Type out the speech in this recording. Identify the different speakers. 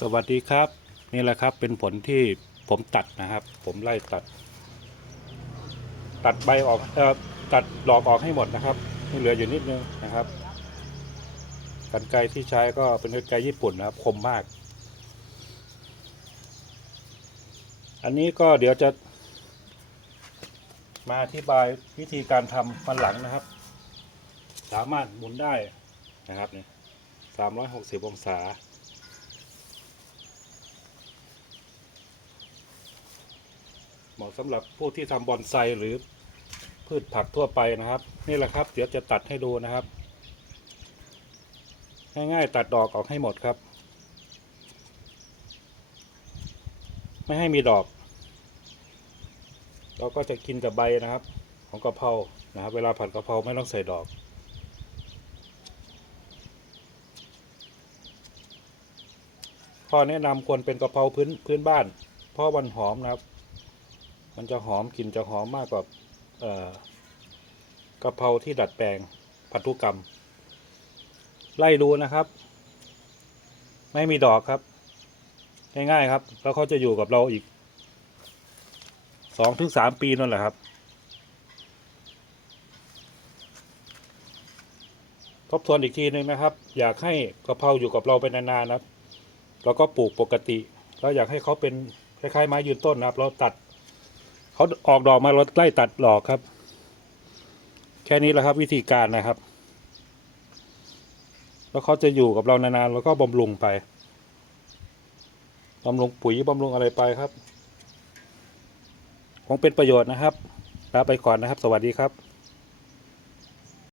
Speaker 1: สวัสดีครับ นี่แหละครับเป็นผลที่ผมตัดนะครับ ผมไล่ตัด ตัดใบออกเอ่อตัดดอกออกให้หมดนะครับนี่เหลืออยู่นิดนึงนะครับกันไกที่ใช้ก็เป็นกันไกญี่ปุ่นนะครับคมมาก อันนี้ก็เดี๋ยวจะ มาอธิบายวิธีการทำมันหลังนะครับ สามารถหมุนได้นะครับเนี่ยสามร้อยหกสิบองศา เหมาะสำหรับผู้ที่ทำบอนไซหรือพืชผักทั่วไปนะครับ นี่แหละครับเดี๋ยวจะตัดให้ดูนะครับ ง่ายๆตัดดอกออกให้หมดครับ ไม่ให้มีดอก เราก็จะกินแต่ใบนะครับ ของกะเพรานะครับ เวลาผัดกะเพราไม่ต้องใส่ดอกข้อแนะนำควรเป็นกะเพราพื้นพื้นบ้าน เพราะมันหอมนะครับ มันจะหอมกลิ่นจะหอมมากกว่าเอ่อกะเพราที่ดัดแปลงพันธุกรรม ไล่ดูนะครับ ไม่มีดอกครับ ง่ายๆครับ แล้วเขาจะอยู่กับเราอีกสองถึงสามปีนั่นแหละครับทบทวนอีกทีหนึ่งนะครับ อยากให้กะเพราอยู่กับเราไปนานๆนะครับแล้วก็ปลูกปกติ แล้วอยากให้เขาเป็นคล้ายๆไม้ยืนต้นนะครับ เราตัด เขาออกดอกมาเราไล่ตัดดอกครับ แค่นี้แหละครับวิธีการนะครับ แล้วเขาจะอยู่กับเรานานๆแล้วก็บำรุงไปบำรุงปุ๋ยบำรุงอะไรไปครับ คงเป็นประโยชน์นะครับลาไปก่อนนะครับ สวัสดีครับ